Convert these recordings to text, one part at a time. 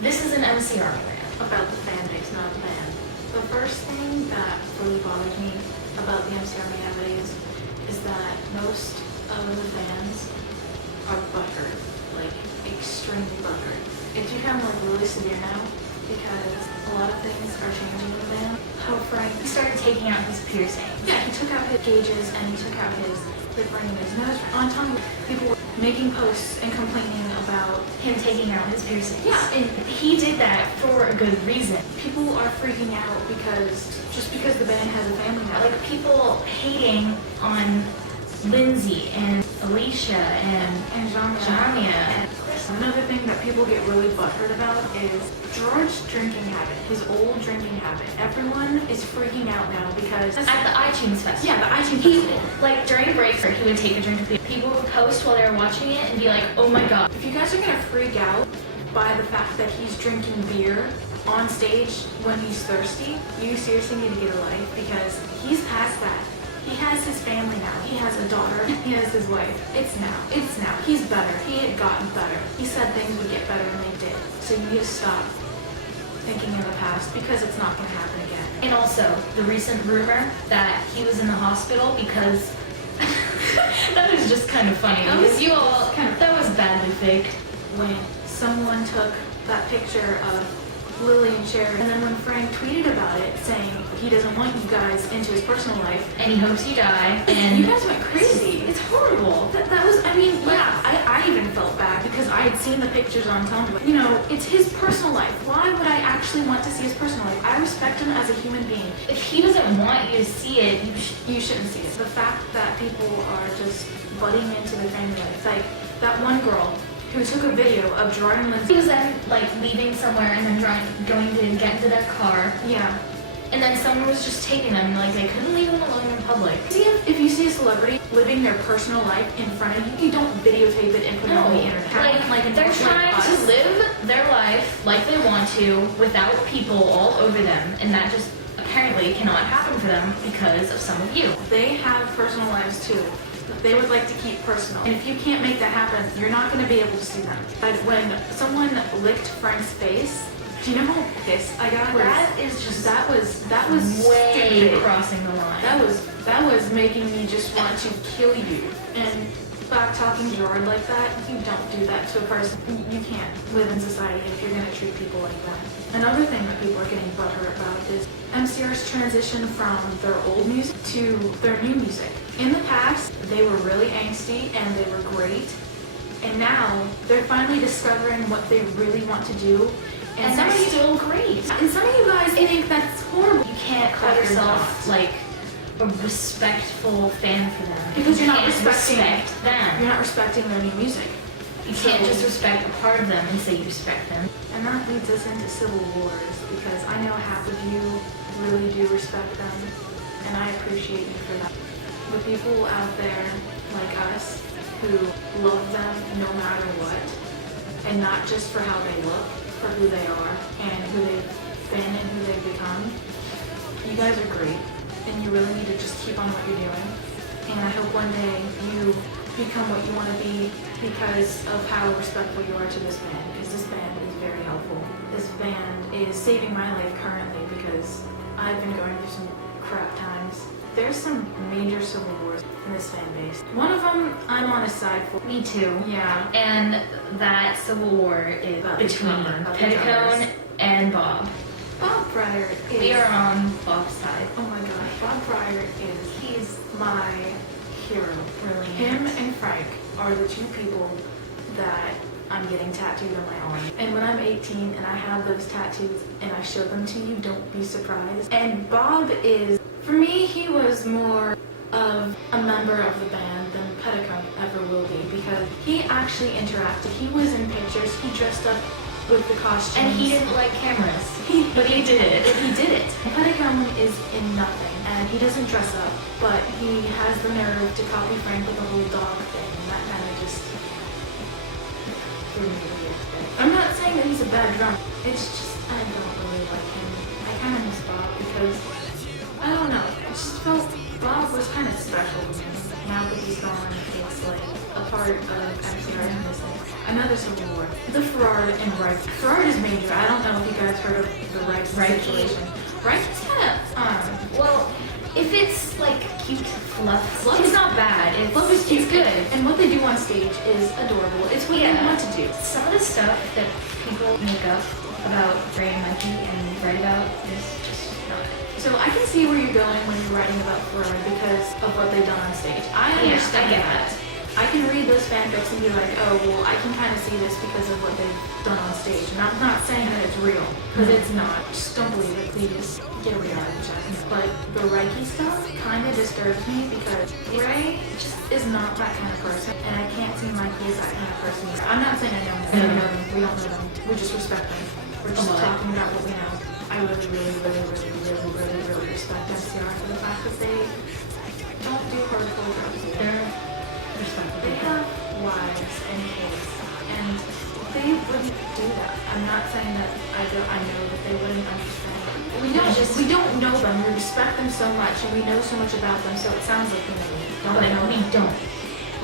This is an MCR rant. About the fan base, not the band. The first thing that really bothers me about the MCR nowadays is that most of the fans are butthurt, like extremely butthurt. It's become like really severe now because a lot of things are changing with the band. How Frank He started taking out his piercings. Yeah, he took out his gauges and he took out his lip ring and his nose ring. On time, people were making posts and complaining about Him taking out his piercings. Yeah, and He did that for a good reason. people are freaking out just because the band has a family now. Like people hating on Lindsay and Alicia and Jamia. and Another thing that people get really butthurt about is George's drinking habit, his old drinking habit. Everyone is freaking out now because at the iTunes Festival. yeah, the iTunes He, Festival. like during breaks, he would take a drink of beer. People would post while they were watching it and be like, oh my god. If you guys are gonna freak out by the fact that he's drinking beer on stage when he's thirsty, you seriously need to get a life because he's past that. He has his family now. He has a daughter. He has his wife. It's now. It's now. He's better. He had gotten better. He said things would get better and they did. So you need to stop thinking in the past because it's not going to happen again. And also, the recent rumor that he was in the hospital because that is just kind of funny. That was Because you all, that was badly faked. When someone took that picture of Lily and Sherry, and then when Frank tweeted about it saying he doesn't want you guys into his personal life, And he hopes you die. And you guys went crazy. It's horrible. That was, I mean, yeah, I even felt bad because I had seen the pictures on Tumblr. You know, it's his personal life. Why would I actually want to see his personal life? I respect him as a human being. If he doesn't want you to see it, You shouldn't see it. The fact that people are just butting into their family life. Like, that one girl who took a video of Gerard and he Lindsay. was then like leaving somewhere and then going to get into their car. Yeah. And then someone was just taping them, like they couldn't leave them alone in public. See, if you see a celebrity living their personal life in front of you, you don't videotape it and put it on the internet. Like they're trying to live their life like they want to without people all over them, and that just apparently cannot happen for them because of some of you. They have personal lives too. That they would like to keep personal. And if you can't make that happen, you're not going to be able to see them. But when someone licked Frank's face, do you know how pissed I got? That is just that was way stupid. crossing the line. That was making me just want to kill you. And back talking Gerard like that, you don't do that to a person. You can't live in society if you're gonna treat people like that. Another thing that people are getting butthurt about is MCR's transition from their old music to their new music. In the past, they were really angsty and they were great. And now they're finally discovering what they really want to do. And some they're of you, still great. and some of you guys think that's horrible. You can't call But you're yourself not. like a respectful fan for them. Because you're not You can't respecting respect them. You're not respecting their new music. You can't just respect a part of them and say you respect them. And that leads us into civil wars because I know half of you really do respect them and I appreciate you for that. The people out there like us who love them no matter what and not just for how they look, for who they are and who they've been and who they've become. You guys are great and you really need to just keep on what you're doing. And I hope one day you become what you want to be because of how respectful you are to this band, because this band is very helpful. This band is saving my life currently because I've been going through some crap times. There's some major civil wars in this fan base. One of them I'm on a side for. Me too. Yeah. And that civil war is About between the Pedicone and Bob. Bob Bryar is... We are on Bob's side. Oh my gosh, Bob Bryar he's my hero. Really. Him and Frank are the two people that I'm getting tattooed on my arm. And when I'm 18 and I have those tattoos and I show them to you, don't be surprised. And Bob is, for me, he was more of a member of the band than Pedicone ever will be because he actually interacted. He was in pictures, he dressed up with the costumes. And he didn't like cameras. But he did it. He did it. Pedicone is in nothing and he doesn't dress up, but he has the nerve to copy Frank with the whole dog thing and that kind of just threw me a weird bit. I'm not saying that he's a bad drummer. It's just I don't really like him. I kind of miss Bob because I don't know. I just felt Bob was kind of special to me. Now that he's gone, it's like a part of MCR is missing. I Another civil war. The Ferrari and Reich. Ferrari is major. I don't know if you guys heard of the Reich situation. Reich is kind of, Well, if it's like cute fluff, it's not bad. Fluff is cute. It's good. And what they do on stage is adorable. It's what they want to do. Some of the stuff that people make up about Ray and Mikey and write about is just not. So I can see where you're going when you're writing about Ferrari because of what they've done on stage. I understand that. I can read those fanfics and be like, oh, well, I can kind of see this because of what they've done on stage. And I'm not saying that it's real, because it's not. Just don't believe it, please. Get a reality check. But the Reiki stuff kind of disturbs me because Ray just is not that kind of person. And I can't see Mikey as that kind of person either. I'm not saying I don't know them. We know them. We don't know them. We just respect them. We're just talking about what we know. I really respect MCR for the fact that they don't do hardcore drugs. They have wives and kids, and they wouldn't do that. I'm not saying that I know that they wouldn't understand. We don't know them. We respect them so much, and we know so much about them. So it sounds like we know. We don't.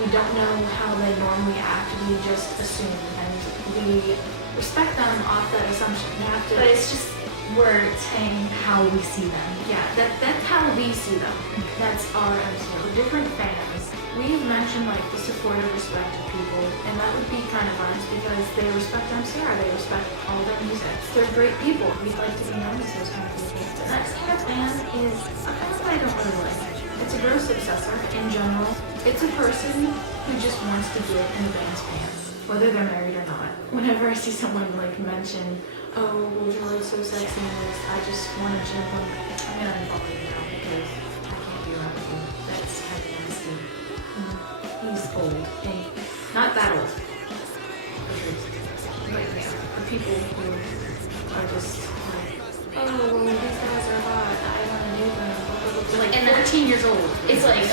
We don't know how they normally act. We just assume, and we respect them off that assumption. You have to. But it's just we're saying how we see them. Yeah, that's how we see them. That's our MCR. Different fans. We've mentioned like the supportive, respect of people, and that would be kind of us because they respect MCR, they respect all their music. They're great people. We'd like to be known as those kind of people. The next kind of fan is a fan that I don't really like. It's a gross obsessor in general. It's a person who just wants to get in the band's pants, whether they're married or not. Whenever I see someone like mention, oh, well, Julie's so sexy in this, I just want to jump on. I'm gonna unfollow you now because I can't do that with you. That's how you want to see. He's old, and not that old. But yeah, the people who are just like, oh, well, these guys are hot, I want to do them. They're like And 14 years old. It's like,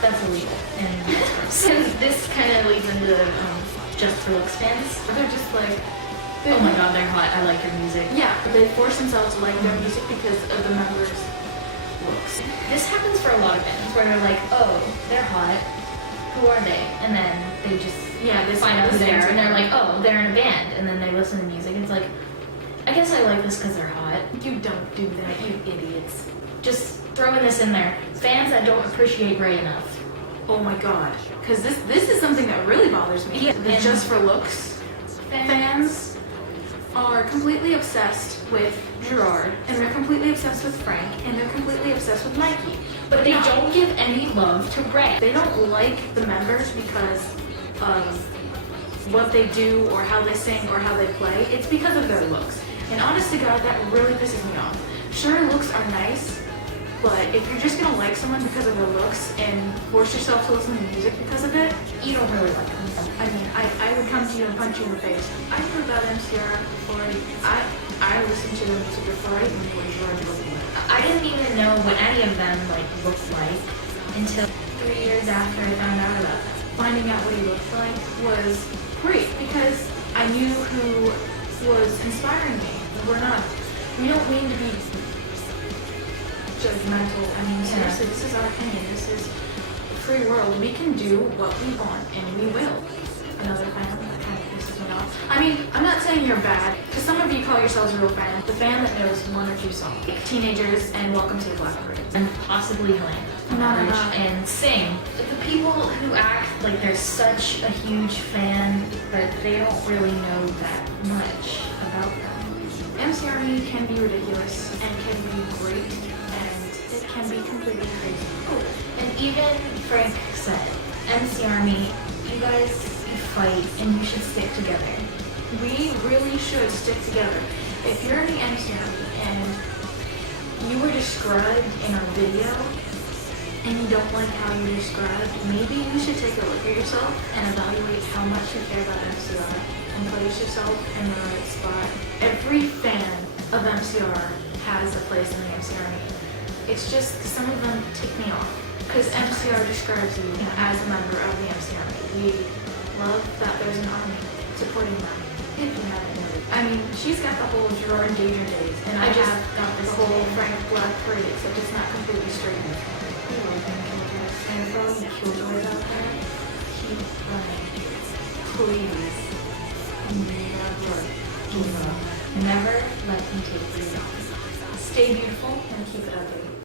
that's illegal. And so this kind of leads into just for looks fans. They're just like, Oh my god, they're hot. I like your music. yeah, but they force themselves to like their music because of the members' looks. This happens for a lot of bands where they're like, oh, they're hot. Who are they? And then they just They find out who they are, and they're like, like, oh, they're in a band. And then they listen to music. And it's like, I guess I like this because they're hot. you don't do that, you idiots. Just throwing this in there. Fans that don't appreciate Ray enough. Oh my god. Because this is something that really bothers me. Yeah, The and- Just for Looks fans are completely obsessed with Gerard, and they're completely obsessed with Frank, and they're completely obsessed with Mikey. But they don't give any love to Ray. They don't like the members because of what they do or how they sing or how they play. It's because of their looks. And honest to God, that really pisses me off. Sure, looks are nice, but if you're just gonna like someone because of their looks and force yourself to listen to music because of it, You don't really like them. I mean, I would come to you and punch you in the face. I heard about MCR before I listened to the music before I even knew what Gerard was looking like. I didn't even know what any of them like looked like until 3 years after I found out about them. Finding out what he looked like was great because I knew who was inspiring me. We don't mean to be judgmental. I mean, seriously, this is our opinion. This is a free world. We can do what we want, and we will. Another fan that kind of pisses me off. I mean, I'm not saying you're bad, because some of you call yourselves real fans. The fan that knows one or two songs. Like Teenagers and Welcome to the Black Parade. And possibly Helena. No. And sing. But the people who act like they're such a huge fan, but they don't really know that much about them. MCRmy can be ridiculous and can be great, and it can be completely crazy. Oh, and even Frank said, Mcrmy, you guys fight and you should stick together. We really should stick together. If you're in the MCRmy and you were described in our video and you don't like how you're described, maybe you should take a look at yourself and evaluate how much you care about MCR and place yourself in the right spot. Every fan of MCR has a place in the MCRmy. It's just some of them tick me off because MCR describes you as a member of the MCRmy. We love that there's an army supporting them. If you haven't noticed. I mean, she's got the whole Gerard and Deidre days, and I just got the whole Frank Black Parade, except it's not completely straight. We love them, killjoys. And for all you killjoys out there, keep running. Please. Never give up. Never let them take you down. Stay beautiful and keep it ugly.